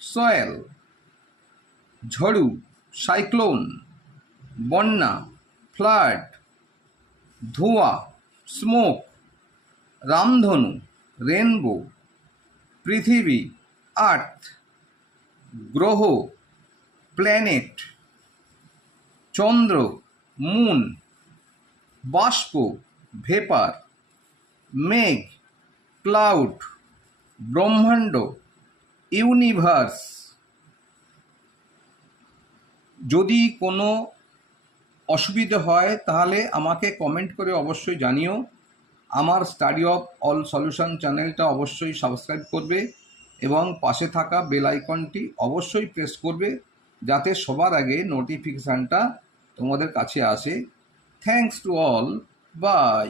Soil, Jhoru, cyclone, বন্যা, flood, ধোঁয়া, smoke, রামধনু, রেনবো, পৃথিবী, আর্থ, গ্রহ, প্ল্যানেট, চন্দ্র, মুন, বাষ্প, ভেপার, মেঘ, ক্লাউড, ব্রহ্মাণ্ড, ইউনিভার্স। যদি কোনো অসুবিধা হয় তাহলে আমাকে কমেন্ট করে অবশ্যই জানিও। আমার স্টাডি অফ অল সলিউশন চ্যানেলটা অবশ্যই সাবস্ক্রাইব করবে এবং পাশে থাকা বেল আইকনটি অবশ্যই প্রেস করবে, যাতে সবার আগে নোটিফিকেশানটা তোমাদের কাছে আসে। Thanks to all, by.